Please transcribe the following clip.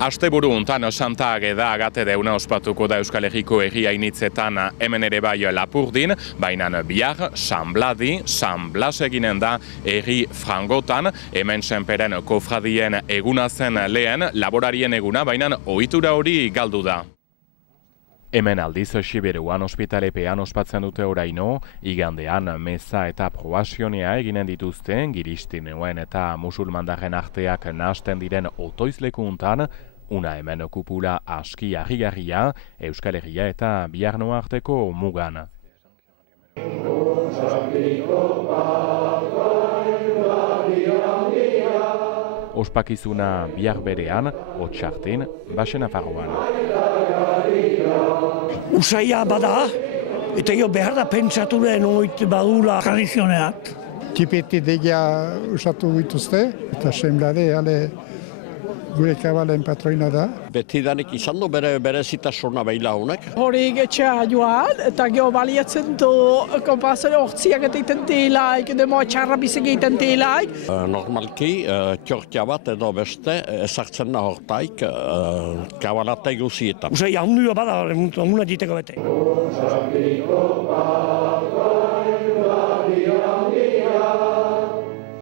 Asteburu untan Santa Ageda Agatedeuna ospatuko da Euskal Herriko herria initzetan hemen ere bai Lapurdin, baina bihar San Bladi, San Blas eginen da herri frangotan, hemen senperen kofradien eguna zen lehen, laborarien eguna, baina ohitura hori galdu da. Hemen aldiz Siberuan ospitalepean ospatzen dute oraino, igandean meza eta probasionea eginen dituzte, Giristineoen eta musulmandarren arteak nahasten diren otoizlekuntan, una hemen kupula aski harrigarria, Euskal Herria eta Biarnoa arteko mugan. Ospakizuna bihar berean, Otxartin, Basenafarroan. Usaia bada, eta jo behar da pentsaturen oit badula tradizioneat. Tipeti degia usatu dituzte, eta semblade, gure kabalen patroina da. Betidanik izan du berezitasuna beila honek. Hori etxea joan, eta geho baliatzen du konpazare hortziak egiten delaik, demo txarra bizek egiten delaik. Normalki, txortia bat edo beste, ezartzen da hortaik, kabalata eguzietan. Usaia handua bada, amuna diteko bete.